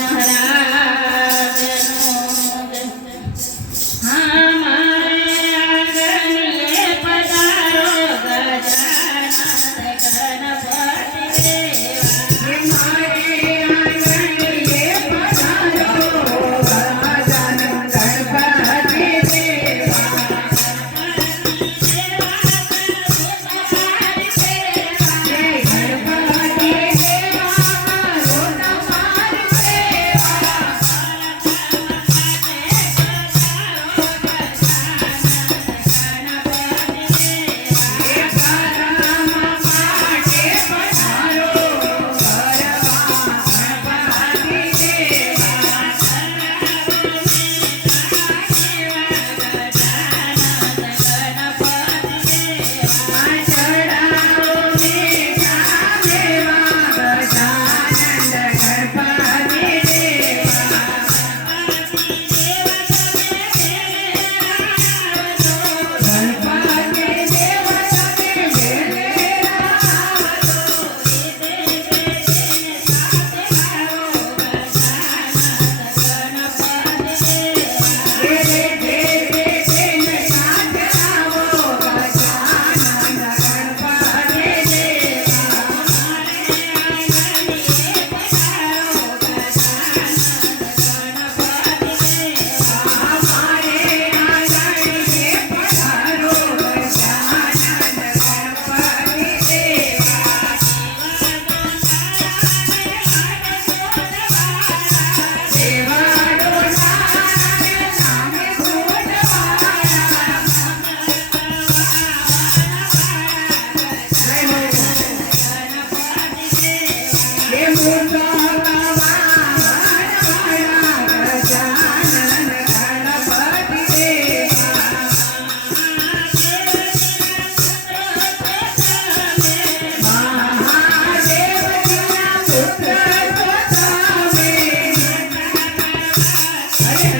हरा Sí.